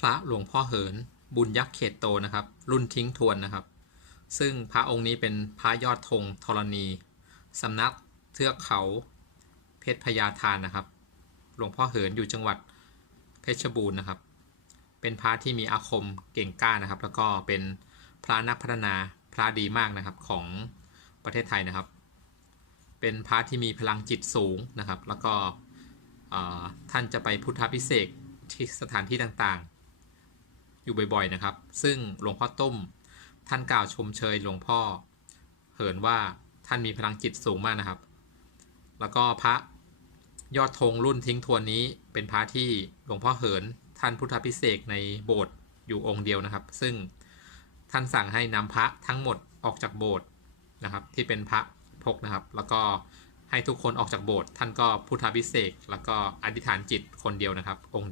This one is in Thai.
พระหลวงพ่อเหิน บุญยักษ์เขตโตนะครับ รุ่นทิ้งทวนนะครับ ซึ่งพระองค์นี้เป็นพระยอดธงธรณีสำนักเทือกเขาเพชรพญาทานนะครับ หลวงพ่อเหินอยู่จังหวัดเพชรบูรณ์นะครับ เป็นพระที่มีอาคมเก่งกล้านะครับ แล้วก็เป็นพระนักพัฒนาพระดีมากนะครับของประเทศไทยนะครับ เป็นพระที่มีพลังจิตสูงนะครับ แล้วก็ท่านจะไปพุทธพิเศษที่สถานที่ต่างๆ อยู่บ่อยๆนะครับ ซึ่งหลวงพ่อต้ม ท่านกล่าวชมเชยหลวงพ่อ เหินว่าท่านมีพลังจิตสูงมากนะครับ แล้วก็พระยอดธงรุ่นทิ้งทวนนี้เป็นพระที่หลวงพ่อเหิน ท่านพุทธพิเศษในโบสถ์อยู่องค์เดียวนะครับ ซึ่งท่านสั่งให้นำพระทั้งหมดออกจากโบสถ์นะครับ ที่เป็นพระพกนะครับ แล้วก็ให้ทุกคนออกจากโบสถ์ท่านก็พุทธพิเศษแล้วก็อธิษฐานจิตคนเดียวนะครับ องค์